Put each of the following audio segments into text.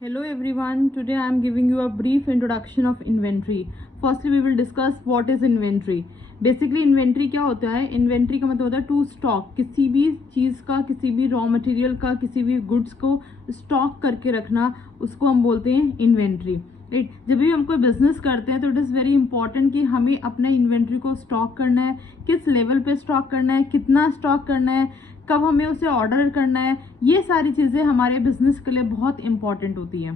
Hello everyone, today I am giving you a brief introduction of inventory. Firstly we will discuss what is inventory. Basically inventory क्या होता है? Inventory का मतलब होता है to stock, किसी भी चीज़ का, किसी भी रॉ मटेरियल का, किसी भी गुड्स को स्टॉक करके रखना, उसको हम बोलते हैं इन्वेंट्री, राइट। जब भी हम कोई बिजनेस करते हैं तो इट इज़ वेरी इंपॉर्टेंट कि हमें अपने इन्वेंट्री को स्टॉक करना है, किस लेवल पे स्टॉक करना है, कितना स्टॉक करना है, कब हमें उसे ऑर्डर करना है, ये सारी चीज़ें हमारे बिजनेस के लिए बहुत इंपॉर्टेंट होती हैं।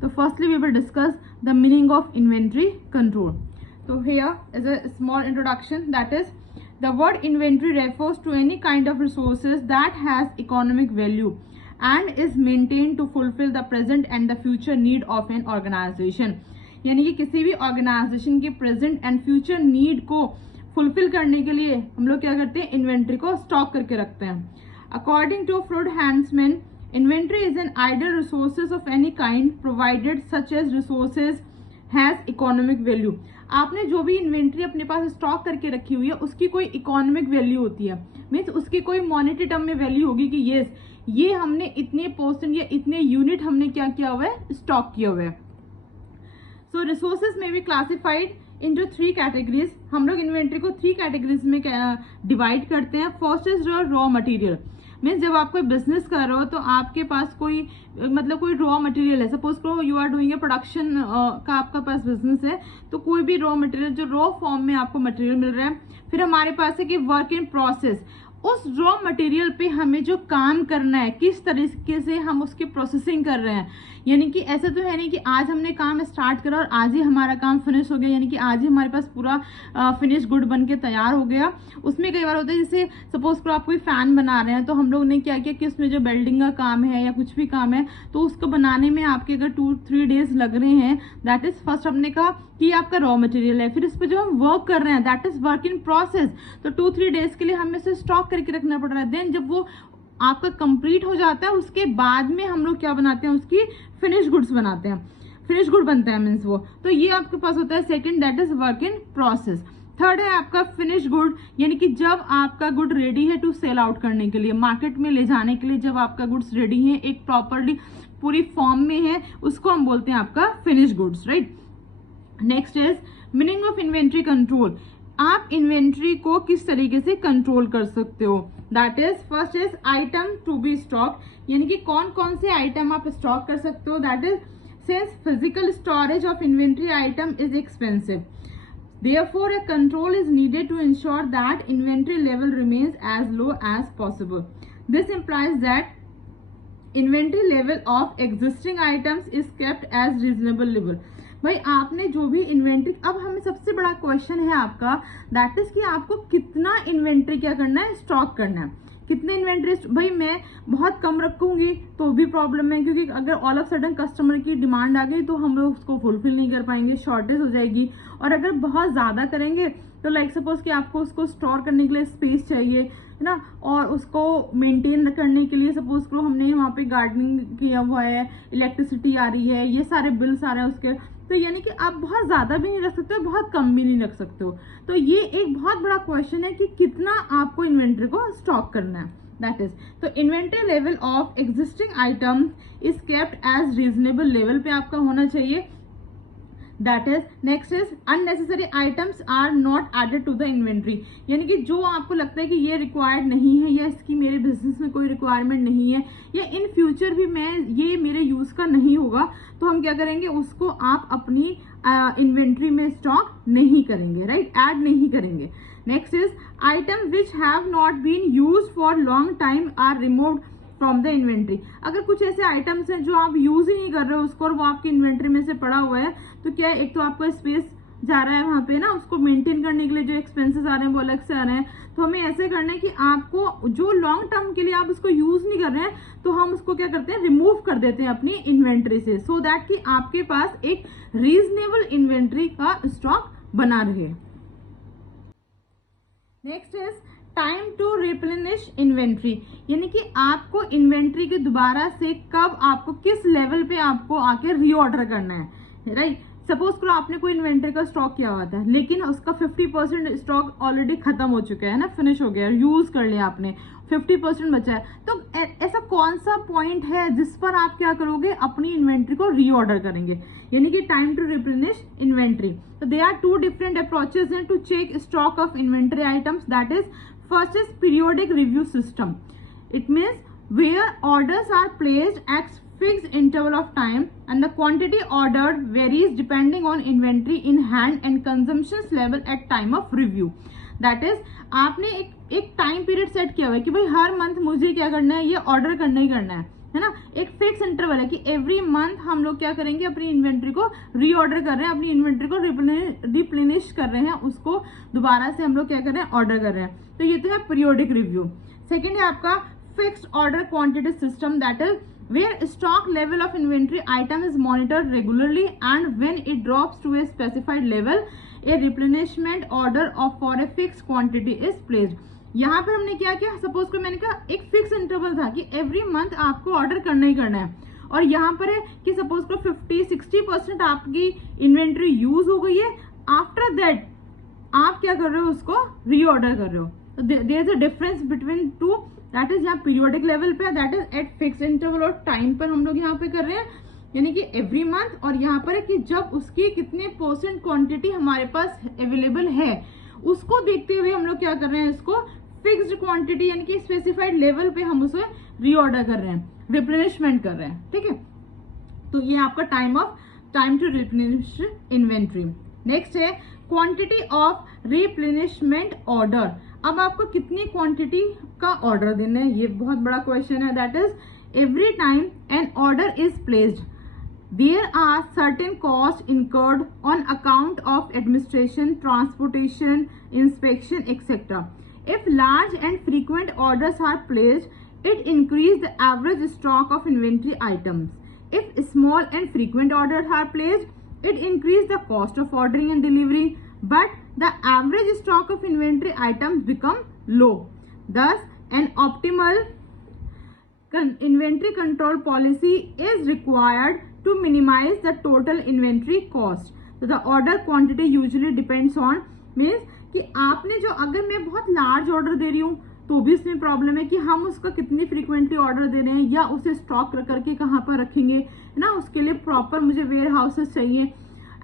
तो firstly we will discuss the meaning of inventory control. So here is a small introduction, that is the word inventory refers to any kind of resources that has economic value and is maintained to fulfill the present and the future need of an organization. यानी कि किसी भी organisation के present and future need को fulfil करने के लिए हम लोग क्या करते हैं, इन्वेंट्री को स्टॉक करके रखते हैं. According to Fred Hansmann, inventory is an idle resources of any kind provided such as resources has economic value. आपने जो भी इन्वेंट्री अपने पास स्टॉक करके रखी हुई है उसकी कोई इकोनॉमिक वैल्यू होती है, मीन्स उसकी कोई मॉनेटरी टर्म में वैल्यू होगी कि येस ये हमने इतने परसेंट या इतने यूनिट हमने क्या किया हुआ है, स्टॉक किया हुआ है. सो रिसोर्सेज में बी क्लासिफाइड इनटू 3 कैटेगरीज. हम लोग इन्वेंट्री को 3 कैटेगरीज में डिवाइड करते हैं. First is raw material, means जब आप कोई बिजनेस कर रहे हो तो आपके पास कोई मतलब कोई रॉ मटेरियल है. सपोज करो you are doing a production का आपका पास बिजनेस है, तो कोई भी रॉ मटेरियल जो रॉ फॉर्म में आपको मटेरियल मिल रहा है. फिर हमारे पास है कि वर्क इन प्रोसेस, उस रॉ मटेरियल पे हमें जो काम करना है किस तरीके से हम उसकी प्रोसेसिंग कर रहे हैं. यानी कि ऐसा तो है नहीं कि आज हमने काम स्टार्ट करा और आज ही हमारा काम फिनिश हो गया, यानी कि आज ही हमारे पास पूरा फिनिश गुड बन के तैयार हो गया. उसमें कई बार होता है जैसे सपोज करो आप कोई फैन बना रहे हैं, तो हम लोग ने क्या किया कि उसमें जो वेल्डिंग का काम है या कुछ भी काम है तो उसको बनाने में आपके अगर 2-3 डेज लग रहे हैं, दैट इज फर्स्ट हमने कहा कि आपका रॉ मटेरियल है. फिर इस पर जो हम वर्क कर रहे हैं that is work in process, तो 2-3 डेज के लिए हमें इसे स्टॉक करके रखना पड़ रहा है. देन जब वो आपका कंप्लीट हो जाता है उसके बाद में हम लोग क्या बनाते हैं, उसकी फिनिश गुड्स बनाते हैं, फिनिश गुड बनता है मीन्स वो. तो ये आपके पास होता है second, that is work in process. Third है आपका फिनिश गुड, यानी कि जब आपका गुड रेडी है टू सेल आउट करने के लिए, मार्केट में ले जाने के लिए जब आपका गुड्स रेडी है, एक प्रॉपरली पूरी फॉर्म में है, उसको हम बोलते हैं आपका finish goods, right. Next is meaning of inventory control. आप इन्वेंट्री को किस तरीके से कंट्रोल कर सकते हो, that is first is item to be stock, यानी कि कौन कौन से आइटम आप स्टॉक कर सकते हो. That is since physical storage of inventory item is expensive, therefore a control is needed to ensure that inventory level remains as low as possible. This implies that inventory level of existing items is kept as reasonable level. भाई आपने जो भी inventory, अब हमें सबसे बड़ा question है आपका, दैट इज कि आपको कितना इन्वेंट्री क्या करना है, स्टॉक करना है. कितने इन्वेंट्री, भाई मैं बहुत कम रखूंगी तो भी प्रॉब्लम है, क्योंकि अगर ऑल ऑफ सडन कस्टमर की डिमांड आ गई तो हम लोग उसको फुलफिल नहीं कर पाएंगे, शॉर्टेज हो जाएगी. और अगर बहुत ज्यादा करेंगे तो लाइक सपोज कि आपको उसको स्टोर करने के लिए स्पेस चाहिए है ना, और उसको मेंटेन करने के लिए सपोज करो हमने वहाँ पे गार्डनिंग किया हुआ है, इलेक्ट्रिसिटी आ रही है, ये सारे बिल्स आ रहे हैं उसके, तो यानी कि आप बहुत ज्यादा भी नहीं रख सकते हो, बहुत कम भी नहीं रख सकते हो. तो ये एक बहुत बड़ा क्वेश्चन है कि कितना आपको इन्वेंट्री को स्टॉक करना है, दैट इज. तो inventory level of existing item is kept as reasonable level पे आपका होना चाहिए, that is. Next is unnecessary items are not added to the inventory, यानी कि जो आपको लगता है कि ये रिक्वायर्ड नहीं है या इसकी मेरे बिजनेस में कोई रिक्वायरमेंट नहीं है या इन फ्यूचर भी मैं ये मेरे यूज का नहीं होगा, तो हम क्या करेंगे, उसको आप अपनी इन्वेंट्री में स्टॉक नहीं करेंगे, राइट, ऐड नहीं करेंगे. Next is item which have not been use for long time are removed from the inventory. अगर कुछ ऐसे आइटम्स हैं जो आप यूज ही नहीं कर रहे हो उसको और वो आपकी इन्वेंट्री में से पड़ा हुआ है, तो क्या एक तो आपका स्पेस जा रहा है वहां पे ना, उसको मेंटेन करने के लिए जो एक्सपेंसेस आ रहे हैं वो अलग से आ रहे हैं. तो हमें ऐसे करना है कि आपको जो लॉन्ग टर्म के लिए आप उसको यूज नहीं कर रहे हैं तो हम उसको क्या करते हैं, रिमूव कर देते हैं अपनी इन्वेंट्री से, सो दैट कि आपके पास एक रीजनेबल इन्वेंट्री का स्टॉक बना रहे. Next is time to replenish inventory, यानी कि आपको इन्वेंट्री के दोबारा से कब आपको किस लेवल पे आपको आके रीऑर्डर करना है, राइट. सपोज करो आपने कोई इन्वेंट्री का स्टॉक किया हुआ था, लेकिन उसका 50% स्टॉक ऑलरेडी खत्म हो चुका है ना, फिनिश हो गया, यूज कर लिया आपने, 50% बचा है, तो ऐसा कौन सा पॉइंट है जिस पर आप क्या करोगे, अपनी इन्वेंट्री को रीऑर्डर करेंगे, यानी कि टाइम टू रिप्लेनिश इन्वेंट्री। तो they are two different approaches हैं to check stock of inventory items, that is first is periodic review system. It means where orders are placed at fixed interval of time and the quantity ordered varies depending on inventory in hand and consumption level at time of review। that is आपने एक time period set किया हुआ है कि भाई हर month मुझे क्या करना है, ये ऑर्डर करना ही करना है ना। एक फिक्स इंटरवल है कि एवरी मंथ हम लोग क्या करेंगे, अपनी इन्वेंट्री को रीऑर्डर कर रहे हैं, अपनी इन्वेंट्री को रिप्लेनिश कर रहे हैं, उसको दोबारा से हम लोग क्या कर रहे हैं, ऑर्डर कर रहे हैं। तो ये तो है पीरियोडिक रिव्यू। सेकेंड है आपका fixed order quantity system, that is where stock level of inventory item is monitored regularly and when it drops to a specified level a replenishment order of for a fixed quantity is placed। यहाँ पर हमने क्या किया, suppose को मैंने कहा एक fix interval था कि एवरी मंथ आपको ऑर्डर करना ही करना है, और यहाँ पर है कि सपोज को 50-60% आपकी इन्वेंट्री यूज हो गई है, आफ्टर दैट आप क्या कर रहे हो, उसको रीऑर्डर कर रहे हो। तो there is a difference between two, that is यहाँ पीरियोडिक लेवल पे, that is at fix interval और टाइम पर हम लोग यहाँ पे कर रहे हैं, यानी कि एवरी मंथ, और यहाँ पर है कि जब उसकी कितने % क्वांटिटी हमारे पास अवेलेबल है उसको देखते हुए हम लोग क्या कर रहे हैं, इसको फिक्स्ड क्वांटिटी यानी कि स्पेसिफाइड लेवल पे हम उसे रीऑर्डर कर रहे हैं, रिप्लेनिशमेंट कर रहे हैं, ठीक है। तो ये आपका time to replenish inventory. Next है क्वांटिटी ऑफ रिप्लेनिशमेंट ऑर्डर। अब आपको कितनी क्वांटिटी का ऑर्डर देना है, ये बहुत बड़ा क्वेश्चन है। That is every time an order is placed there are certain cost incurred on account of administration, transportation, inspection etcetera. If large and frequent orders are placed it increase the average stock of inventory items. If small and frequent order are placed it increase the cost of ordering and delivery, but the average stock of inventory items become low. Thus, an optimal inventory control policy is required to minimize the total inventory cost. So the order quantity usually depends on, means कि आपने जो, अगर मैं बहुत large order दे रही हूँ तो भी इसमें प्रॉब्लम है कि हम उसका कितनी फ्रीक्वेंटली ऑर्डर दे रहे हैं या उसे स्टॉक करके कहाँ पर रखेंगे, है ना। उसके लिए प्रॉपर मुझे वेयर हाउसेस चाहिए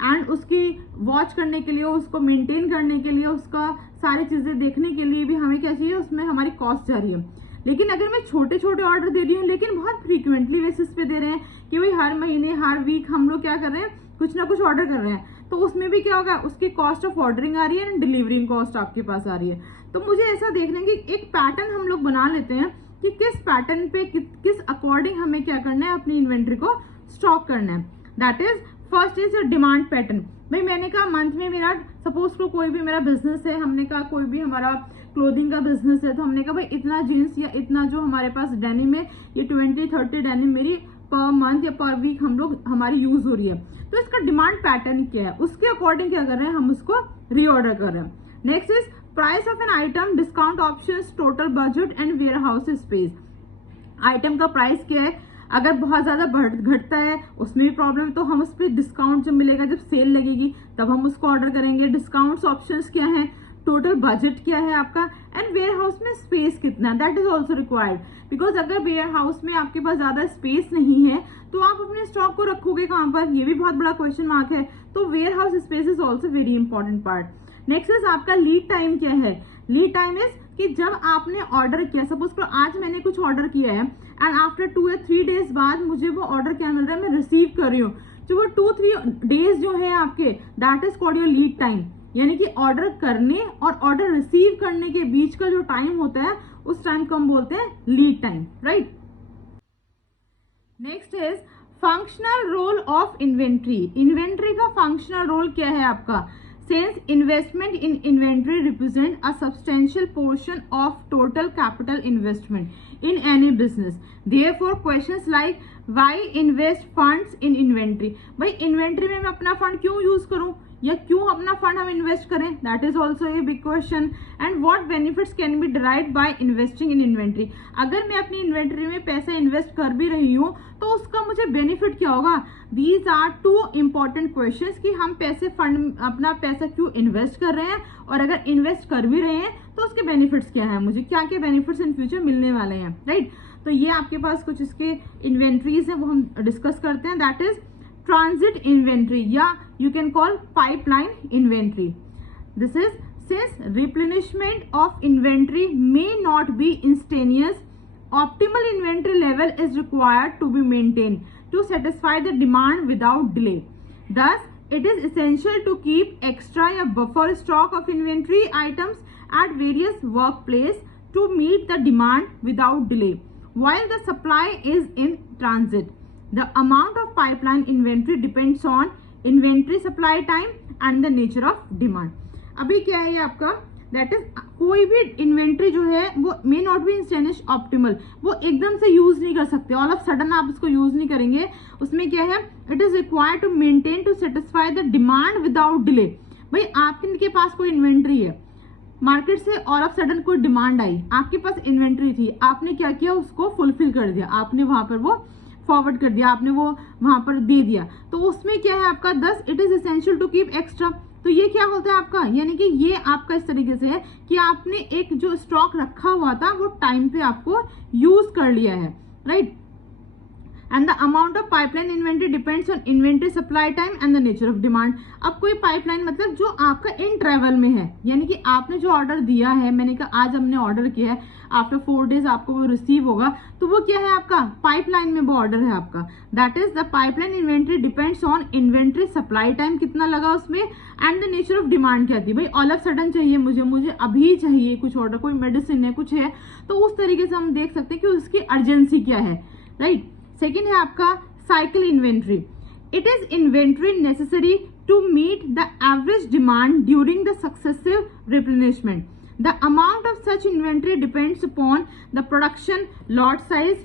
एंड उसकी वॉच करने के लिए, उसको मेंटेन करने के लिए, उसका सारी चीजें देखने के लिए भी हमें क्या चाहिए, उसमें हमारी कॉस्ट जा रही है। लेकिन अगर मैं छोटे छोटे ऑर्डर दे रही हूँ लेकिन बहुत फ्रीक्वेंटली बेसिस पे दे रहे हैं कि भाई हर महीने हर वीक हम लोग क्या कर रहे हैं, कुछ ना कुछ ऑर्डर कर रहे हैं, तो उसमें भी क्या होगा, उसकी कॉस्ट ऑफ ऑर्डरिंग आ रही है एंड डिलीवरिंग कॉस्ट आपके पास आ रही है। तो मुझे ऐसा देखना कि एक पैटर्न हम लोग बना लेते हैं कि किस पैटर्न पे किस अकॉर्डिंग हमें क्या करना है, अपनी इन्वेंट्री को स्टॉक करना है। That is first is demand pattern. भाई मैंने कहा मंथ में मेरा, सपोज को कोई भी मेरा बिजनेस है, हमने कहा कोई भी हमारा क्लोथिंग का बिजनेस है, तो हमने कहा भाई इतना जीन्स या इतना जो हमारे पास डेनिम है, ये 20-30 डेनिम मेरी पर मंथ या पर वीक हम लोग हमारी यूज हो रही है। तो इसका डिमांड पैटर्न क्या है, उसके अकॉर्डिंग क्या कर रहे हैं, हम उसको रीऑर्डर कर रहे हैं। Next is price of an item, discount option, total budget and warehouse space. Item का प्राइस क्या है, अगर बहुत ज्यादा घटता है उसमें भी प्रॉब्लम, तो हम उस पर डिस्काउंट जब मिलेगा, जब सेल लगेगी तब हम उसको ऑर्डर करेंगे। डिस्काउंट्स ऑप्शंस क्या है, टोटल बजट क्या है आपका, एंड वेयर हाउस में स्पेस कितना, that is also required. Because अगर वेयर हाउस में आपके पास ज्यादा स्पेस नहीं है तो आप अपने स्टॉक को रखोगे कहाँ पर, ये भी बहुत बड़ा क्वेश्चन मार्क है। तो warehouse space is also very important part. Next is आपका लीड टाइम क्या है। लीड टाइम इज कि जब आपने ऑर्डर किया, सपोज को आज मैंने कुछ ऑर्डर किया है एंड आफ्टर 2 या 3 डेज बाद मुझे वो ऑर्डर क्या मिल रहा है, मैं रिसीव कर रही हूँ। जो वो 2-3 डेज जो है आपके, that is called your lead time. यानी कि ऑर्डर करने और ऑर्डर रिसीव करने के बीच का जो टाइम होता है उस टाइम को हम बोलते हैं lead time, right. Next is functional role of inventory. Inventory का फंक्शनल रोल क्या है आपका, since investment in inventory represent a substantial portion of total capital investment in any business, therefore questions like why invest funds in inventory। भाई inventory में मैं अपना fund क्यों use करूं, या क्यों अपना फंड हम इन्वेस्ट करें, that is also a big question. And what benefits can be derived by investing in inventory, अगर मैं अपनी इन्वेंट्री में पैसा इन्वेस्ट कर भी रही हूँ तो उसका मुझे बेनिफिट क्या होगा। These are two important questions कि हम पैसे फंड अपना पैसा क्यों इन्वेस्ट कर रहे हैं, और अगर इन्वेस्ट कर भी रहे हैं तो उसके बेनिफिट्स क्या है, मुझे क्या क्या बेनिफिट्स इन फ्यूचर मिलने वाले हैं, राइट। तो ये आपके पास कुछ इसके इन्वेंट्रीज है वो हम डिस्कस करते हैं, दैट इज ट्रांजिट इन्वेंट्री या you can call pipeline inventory. This is since replenishment of inventory may not be instantaneous, optimal inventory level is required to be maintained to satisfy the demand without delay. Thus, it is essential to keep extra or buffer stock of inventory items at various workplaces to meet the demand without delay while the supply is in transit. The amount of pipeline inventory depends on inventory supply time and the nature of demand. अभी क्या है ये आपका, that is कोई भी inventory जो है वो may not be instantaneous optimal, वो एकदम से यूज नहीं कर सकते, ऑल ऑफ सडन आप उसको यूज नहीं करेंगे। उसमें क्या है, it is required to maintain to satisfy the demand without delay. भाई आपके पास कोई इन्वेंट्री है, मार्केट से ऑल ऑफ सडन कोई डिमांड आई, आपके पास इन्वेंट्री थी, आपने क्या किया, उसको फुलफिल कर दिया, आपने वहां पर वो फॉरवर्ड कर दिया, आपने वो वहां पर दे दिया, तो उसमें क्या है आपका, thus it is essential to keep extra. तो ये क्या होता है आपका, यानी कि ये आपका इस तरीके से है कि आपने एक जो स्टॉक रखा हुआ था वो टाइम पे आपको यूज कर लिया है, right. And the amount of pipeline inventory depends on inventory supply time and the nature of demand. अब कोई पाइपलाइन मतलब जो आपका इन ट्रेवल में है, यानी कि आपने जो ऑर्डर दिया है, मैंने कहा आज हमने ऑर्डर किया है, आफ्टर 4 days आपको वो रिसीव होगा, तो वो क्या है आपका, पाइपलाइन में वो ऑर्डर है आपका। That is the pipeline inventory depends on inventory supply time कितना लगा उसमें, and the nature of demand क्या थी। भाई ऑल ऑफ सडन चाहिए मुझे अभी चाहिए कुछ ऑर्डर, कोई मेडिसिन है कुछ है, तो उस तरीके से हम देख सकते हैं कि उसकी अर्जेंसी क्या है, राइट। सेकेंड है आपका cycle inventory. It is inventory necessary to meet the average demand during the successive replenishment. The amount of such inventory depends upon the production lot size,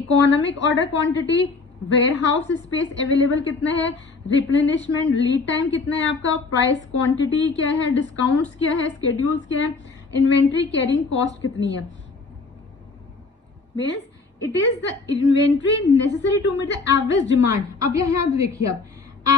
economic order quantity, warehouse space available कितना है, replenishment lead time कितना है आपका, price quantity क्या है, discounts क्या है, schedules क्या है, inventory carrying cost कितनी है। Means it is the inventory necessary to meet the average demand। अब यहाँ देखिए आप,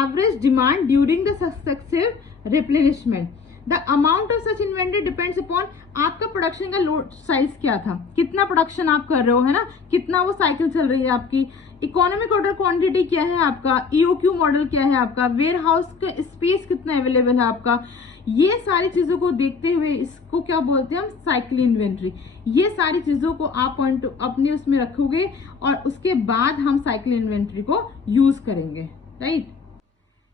average demand during the successive replenishment। The amount of such inventory depends upon आपका प्रोडक्शन का लोड साइज क्या था, कितना प्रोडक्शन आप कर रहे हो, है ना, कितना वो साइकिल चल रही है आपकी, इकोनॉमिक ऑर्डर क्वांटिटी क्या है आपका, ईओक्यू मॉडल क्या है आपका, वेयर हाउस का स्पेस कितना अवेलेबल है आपका। ये सारी चीजों को देखते हुए इसको क्या बोलते हैं हम, साइकिल इन्वेंट्री। ये सारी चीजों को आप पॉइंट अपने उसमें रखोगे और उसके बाद हम साइकिल इन्वेंट्री को यूज करेंगे, right.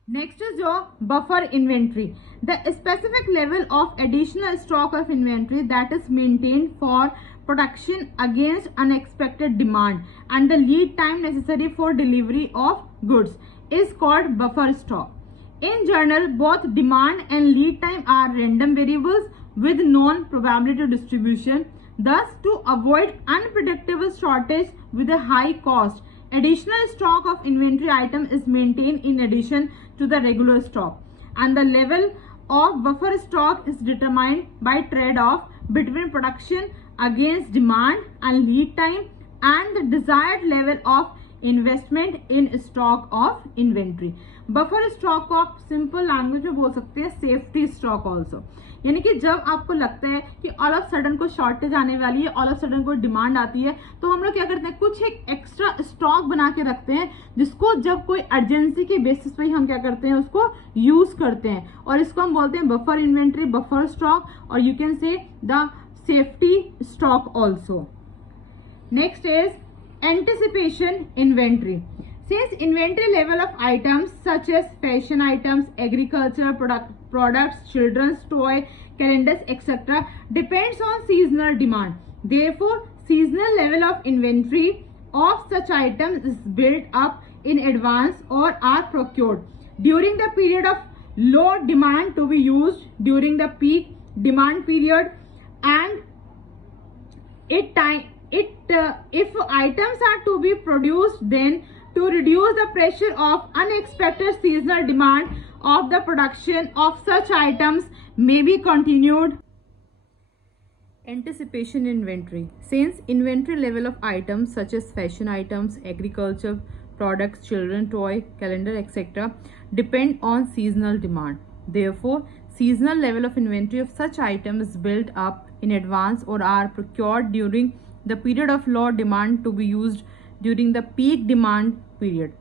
Next is your buffer inventory, the specific level of additional stock of inventory that is maintained for production against unexpected demand and the lead time necessary for delivery of goods is called buffer stock. In general, both demand and lead time are random variables with known probability distribution. Thus, to avoid unpredictable shortage with a high cost, additional stock of inventory item is maintained in addition to the regular stock, and the level of buffer stock is determined by trade-off between production against demand and lead time and the desired level of investment in stock of inventory. Buffer stock को आप simple language में बोल सकते हैं safety stock also, यानी कि जब आपको लगता है कि ऑल ऑफ सडन को शॉर्टेज आने वाली है, ऑल ऑफ सडन को डिमांड आती है, तो हम लोग क्या करते हैं, कुछ एक एक्स्ट्रा स्टॉक बना के रखते हैं जिसको जब कोई अर्जेंसी के बेसिस पे हम क्या करते हैं, उसको यूज करते हैं, और इसको हम बोलते हैं बफर इन्वेंट्री, बफर स्टॉक, और you can say the safety stock also. Next is anticipation inventory. Since inventory level of items such as fashion items, agriculture products, children's toy, calendars, etc. depends on seasonal demand, therefore seasonal level of inventory of such items is built up in advance or are procured during the period of low demand to be used during the peak demand period, and if items are to be produced then to reduce the pressure of unexpected seasonal demand of the production of such items may be continued. Anticipation inventory. Since inventory level of items such as fashion items, agriculture products, children toy, calendar, etc. depend on seasonal demand. Therefore, seasonal level of inventory of such items is built up in advance or are procured during the period of low demand to be used during the peak demand period.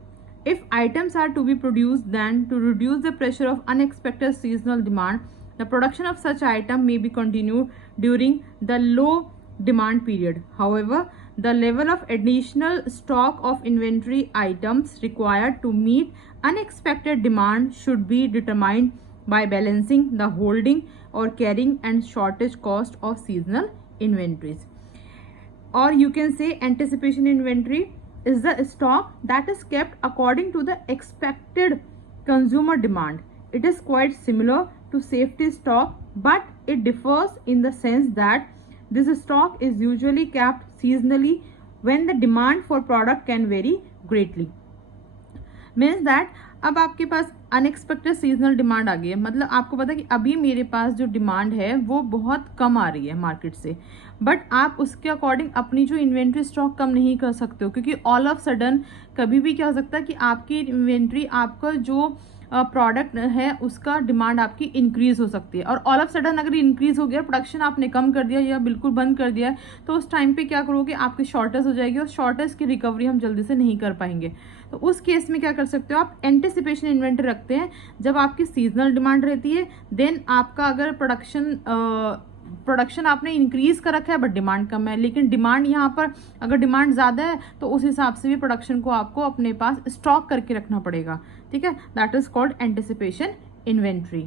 If items are to be produced, then to reduce the pressure of unexpected seasonal demand, the production of such item may be continued during the low demand period. However, the level of additional stock of inventory items required to meet unexpected demand should be determined by balancing the holding or carrying and shortage cost of seasonal inventories. Or you can say anticipation inventory is the stock that is kept according to the expected consumer demand. It is quite similar to safety stock, but it differs in the sense that this stock is usually kept seasonally when the demand for product can vary greatly. Means that अब आपके पास unexpected seasonal demand आ गई है, मतलब आपको पता है कि अभी मेरे पास जो डिमांड है वो बहुत कम आ रही है मार्केट से, बट आप उसके अकॉर्डिंग अपनी जो इन्वेंट्री स्टॉक कम नहीं कर सकते हो, क्योंकि ऑल ऑफ सडन कभी भी क्या हो सकता है कि आपकी इन्वेंट्री, आपका जो प्रोडक्ट है उसका डिमांड आपकी इंक्रीज हो सकती है, और ऑल ऑफ सडन अगर इंक्रीज हो गया, प्रोडक्शन आपने कम कर दिया या बिल्कुल बंद कर दिया है, तो उस टाइम पे क्या करोगे, आपकी शॉर्टेज हो जाएगी और शॉर्टेज की रिकवरी हम जल्दी से नहीं कर पाएंगे। तो उस केस में क्या कर सकते हो आप, एंटिसिपेशन इन्वेंटरी रखते हैं। जब आपकी सीजनल डिमांड रहती है, देन आपका अगर प्रोडक्शन आपने इंक्रीज कर रखा है बट डिमांड कम है, लेकिन डिमांड यहाँ पर अगर डिमांड ज़्यादा है तो उस हिसाब से भी प्रोडक्शन को आपको अपने पास स्टॉक करके रखना पड़ेगा, ठीक है। That is called anticipation inventory.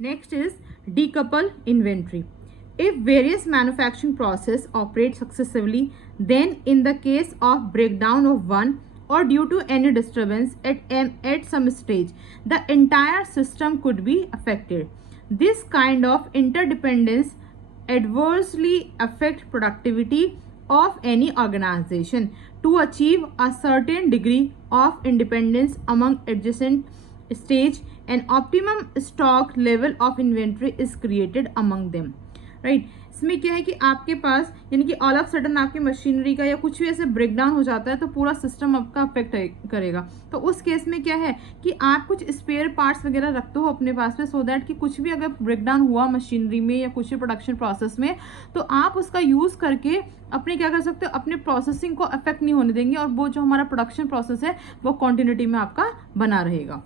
Next is decouple inventory. If various manufacturing process operate successively, then in the case of breakdown of one or due to any disturbance at some stage, the entire system could be affected. This kind of interdependence adversely affect productivity of any organization. To achieve a certain degree of independence among adjacent stage, an optimum stock level of inventory is created among them. Right इसमें क्या है कि आपके पास यानी कि all of sudden आपकी machinery का या कुछ भी ऐसे ब्रेकडाउन हो जाता है तो पूरा सिस्टम आपका अफेक्ट करेगा। तो उस केस में क्या है कि आप कुछ स्पेयर पार्ट्स वगैरह रखते हो अपने पास में, सो दैट कि कुछ भी अगर ब्रेकडाउन हुआ मशीनरी में या कुछ भी प्रोडक्शन प्रोसेस में, तो आप उसका यूज करके अपने क्या कर सकते हो, अपने प्रोसेसिंग को अफेक्ट नहीं होने देंगे और वो जो हमारा प्रोडक्शन प्रोसेस है वो कॉन्टिन्यूटी में आपका बना रहेगा।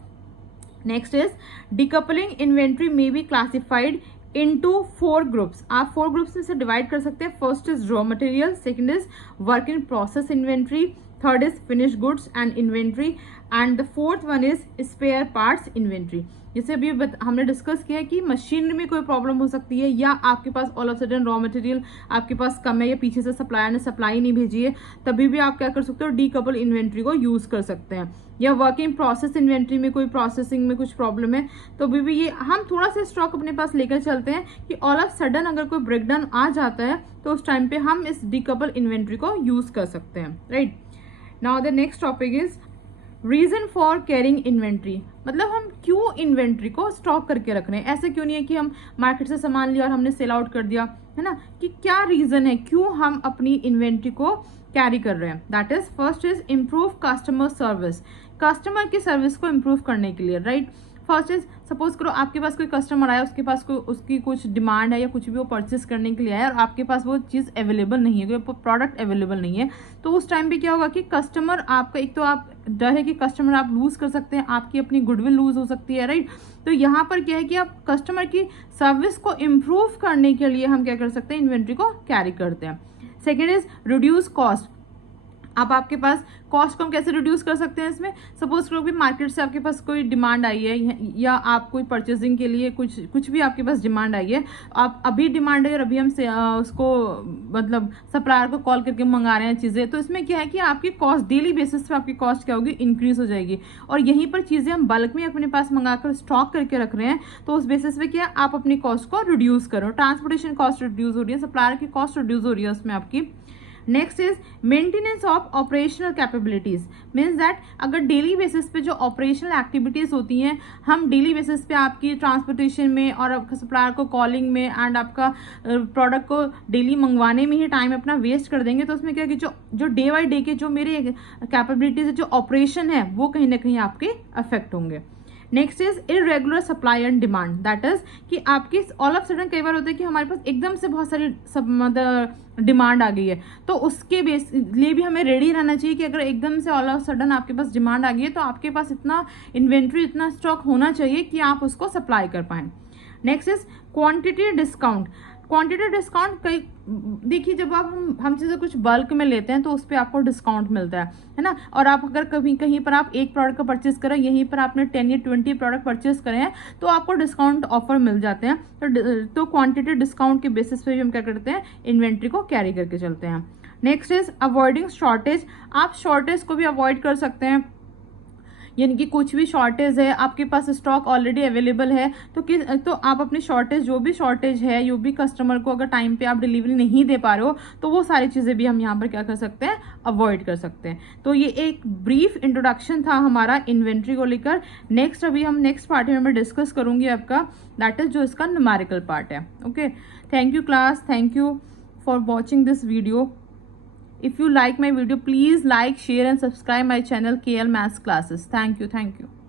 Next is decoupling inventory may be classified into 4 groups. आप 4 ग्रुप्स में से डिवाइड कर सकते हैं। First is raw material, second is work in process inventory, third is finish goods and inventory, and the fourth one is spare parts inventory. जैसे अभी हमने discuss किया है कि मशीनरी में कोई प्रॉब्लम हो सकती है, या आपके पास all of sudden raw material आपके पास कम है या पीछे से सप्लायर ने सप्लाई नहीं भेजी है, तभी भी आप क्या कर सकते हो, डीकपल इन्वेंट्री को यूज कर सकते हैं। या वर्किंग प्रोसेस इन्वेंट्री में कोई प्रोसेसिंग में कुछ प्रॉब्लम है तो भी ये हम थोड़ा सा स्टॉक अपने पास लेकर चलते हैं कि ऑल ऑफ सडन अगर कोई ब्रेकडाउन आ जाता है तो उस टाइम पे हम इस डीकपल इन्वेंट्री को यूज कर सकते हैं, right. Now the next topic is reason for carrying inventory. मतलब हम क्यों इन्वेंट्री को स्टॉक करके रख रहे हैं। ऐसे क्यों नहीं है कि हम मार्केट से सामान लिया और हमने सेल आउट कर दिया, है ना, कि क्या रीजन है क्यों हम अपनी इन्वेंट्री को कैरी कर रहे हैं। That is first is improve customer service, customer की सर्विस को इम्प्रूव करने के लिए, राइट। फर्स्ट इज सपोज करो आपके पास कोई कस्टमर आया, उसके पास कोई उसकी कुछ डिमांड है या कुछ भी वो परचेस करने के लिए आया और आपके पास वो चीज़ अवेलेबल नहीं है, कोई प्रोडक्ट अवेलेबल नहीं है, तो उस टाइम पे क्या होगा कि कस्टमर आपका, एक तो आप डर है कि कस्टमर आप लूज कर सकते हैं, आपकी अपनी गुडविल लूज हो सकती है, राइट। तो यहाँ पर क्या है कि आप कस्टमर की सर्विस को इम्प्रूव करने के लिए हम क्या कर सकते हैं, इन्वेंट्री को कैरी करते हैं। Second is reduce cost. अब आपके पास कॉस्ट को हम कैसे रिड्यूस कर सकते हैं, इसमें सपोज करो कि मार्केट से आपके पास कोई डिमांड आई है या आप कोई परचेजिंग के लिए कुछ भी आपके पास डिमांड आई है, आप अभी डिमांड है और अभी हम उसको मतलब सप्लायर को कॉल करके मंगा रहे हैं चीज़ें, तो इसमें क्या है कि आपकी कॉस्ट डेली बेसिस पे आपकी कॉस्ट क्या होगी, इंक्रीज हो जाएगी। और यहीं पर चीज़ें हम बल्क में अपने पास मंगाकर स्टॉक करके रख रहे हैं, तो उस बेसिस पे क्या आप अपनी कॉस्ट को रिड्यूस करो, ट्रांसपोर्टेशन कॉस्ट रिड्यूस हो रही है, सप्लायर की कॉस्ट रिड्यूस हो रही है उसमें आपकी, next is maintenance of operational capabilities, means that अगर डेली बेसिस पे जो ऑपरेशनल एक्टिविटीज होती हैं, हम डेली बेसिस पे आपकी ट्रांसपोर्टेशन में और आपका सप्लायर को कॉलिंग में एंड आपका प्रोडक्ट को डेली मंगवाने में ही टाइम अपना वेस्ट कर देंगे, तो उसमें क्या कि जो डे बाई डे के जो मेरे कैपेबिलिटीज जो ऑपरेशन है वो कहीं ना कहीं आपके अफेक्ट होंगे। Next is irregular supply and demand, that is कि आपकी ऑल ऑफ सडन कई बार होता है कि हमारे पास एकदम से बहुत सारी डिमांड आ गई है, तो उसके बेस लिए भी हमें रेडी रहना चाहिए कि अगर एकदम से ऑल ऑफ सडन आपके पास डिमांड आ गई है तो आपके पास इतना इन्वेंट्री, इतना स्टॉक होना चाहिए कि आप उसको सप्लाई कर पाएं। Next is quantity discount. Quantity discount कई देखिए, जब आप हमसे से कुछ बल्क में लेते हैं तो उस पर आपको डिस्काउंट मिलता है ना, और आप अगर कभी कहीं पर आप एक प्रोडक्ट का परचेस करें, यहीं पर आपने 10 या 20 प्रोडक्ट परचेस करें हैं तो आपको डिस्काउंट ऑफर मिल जाते हैं। तो क्वांटिटी डिस्काउंट के बेसिस पे हम क्या करते हैं, इन्वेंट्री को कैरी करके चलते हैं। Next is avoiding shortage. आप शॉर्टेज को भी अवॉइड कर सकते हैं, यानी कि कुछ भी शॉर्टेज है, आपके पास स्टॉक ऑलरेडी अवेलेबल है तो आप अपनी शॉर्टेज, जो भी शॉर्टेज है, जो भी कस्टमर को अगर टाइम पे आप डिलीवरी नहीं दे पा रहे हो, तो वो सारी चीज़ें भी हम यहाँ पर क्या कर सकते हैं, अवॉइड कर सकते हैं। तो ये एक ब्रीफ इंट्रोडक्शन था हमारा इन्वेंट्री को लेकर। नेक्स्ट अभी हम नेक्स्ट पार्ट में मैं डिस्कस करूंगी आपका, दैट इज जो इसका न्यूमेरिकल पार्ट है। Okay, thank you class, thank you for watching this video. If you like my video, please like, share and subscribe my channel KL Maths Classes. Thank you.